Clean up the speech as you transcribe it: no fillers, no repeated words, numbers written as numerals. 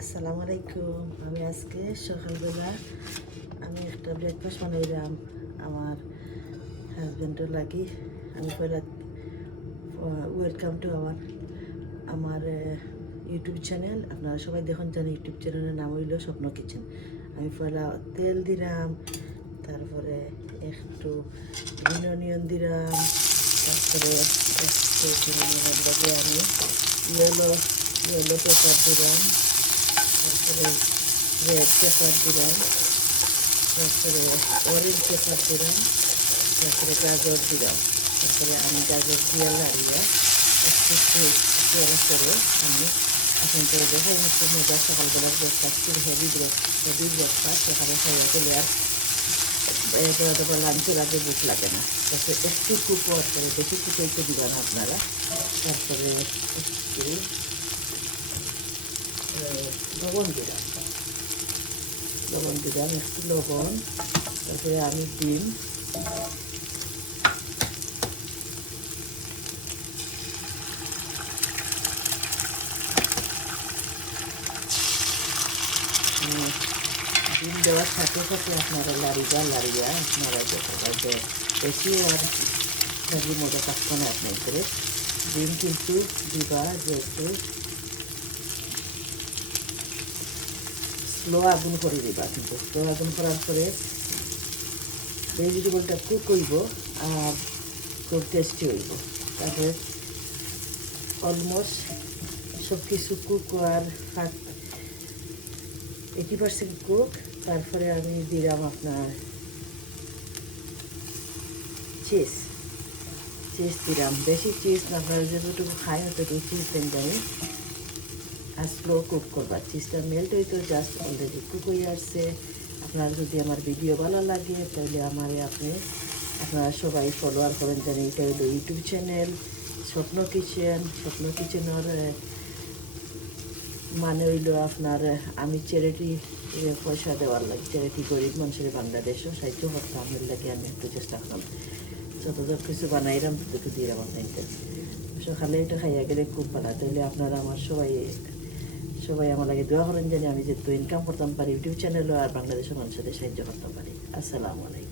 আসসালামু আলাইকুম। আমি আজকে সকালবেলা একটা ব্রেকফাস্ট বানাইলাম আমার হাজব্যান্ডের লাগি। আমি পয়লা ওয়েলকাম টু আমার ইউটিউব চ্যানেল। আপনারা সবাই দেখুন জানি ইউটিউব চ্যানেলের নাম হইল স্বপ্ন কিচেন। আমি পয়লা তেল দিলাম, তারপরে একটু গ্রিন অনিয়ন দিলাম, তারপরে একটু গ্রিন অনিয়নের লগে আমি ইয়েলো পেপার দিলাম, তারপরে রেড পেপার দিলাম, তারপরে অরেঞ্জ পেপার দিলাম, তারপরে গাজর দিলাম। তারপরে আমি গাজর দিয়ে লাড়িয়ে একটু করে আমি এখন করে দেখো হচ্ছে মজা সকালবেলার ব্রেকফাস্ট খুব হেভি ব্রেকফাস্ট এখানে খাইয়া চলে আর এবার লাঞ্চের আগে ভোক লাগে না। তারপরে একটু কুক হওয়ার পরে বেশি কুকাইতে দিবেন আপনারা। তারপরে একটু লবণ দিলাম, একটু লবণ, তারপরে আমি ডিম, ডিম দেওয়ার সাথে সাথে আপনারা লাড়িয়া আপনারা বেশি আর ভাজি মজা থাকতো না আপনার করে। ডিম কিন্তু দিবা যেহেতু স্লো আগুন করে দিবা, কিন্তু স্লো আগুন করার পরে ভেজিটেবলটা কুক হইব আর খুব টেস্টি হইব। তারপরে অলমোস্ট সব কিছু কুক হওয়ার 80% কুক। তারপরে আমি দিলাম আপনার চিজ দিলাম, বেশি চিজ না, আপনারা যতটুকু খাই অতটুকু চিজ দেন জানি। আর স্লো কুক করবার, চিজটা মেল্ট হইতো জাস্ট অলরেডি কুক হয়ে আসছে। আপনার যদি আমার ভিডিও ভালো লাগে তাহলে আপনারা সবাই ফলোয়ার করেন জানি। এটা হলো ইউটিউব চ্যানেল স্বপ্ন কিচেনের মানে হইল আপনার আমি চ্যারিটি পয়সা দেওয়ার লাগে, চ্যারিটি গরিব মানুষের বাংলাদেশও সাহায্য করতাম। এর লাগে আমি একটু চেষ্টা করলাম যতদূর কিছু বানাইলাম ততটুকু দিয়ে বানাইতে। সকালে এটা খাইয়া গেলে খুব ভালো। তাহলে আপনারা আমার সবাই আমার লাগে দোয়া করেন জানি আমি যেহেতু ইনকাম করতাম পারি ইউটিউব চ্যানেলও আর বাংলাদেশের মানুষদের সাহায্য করতে পারি। আসসালামু আলাইকুম।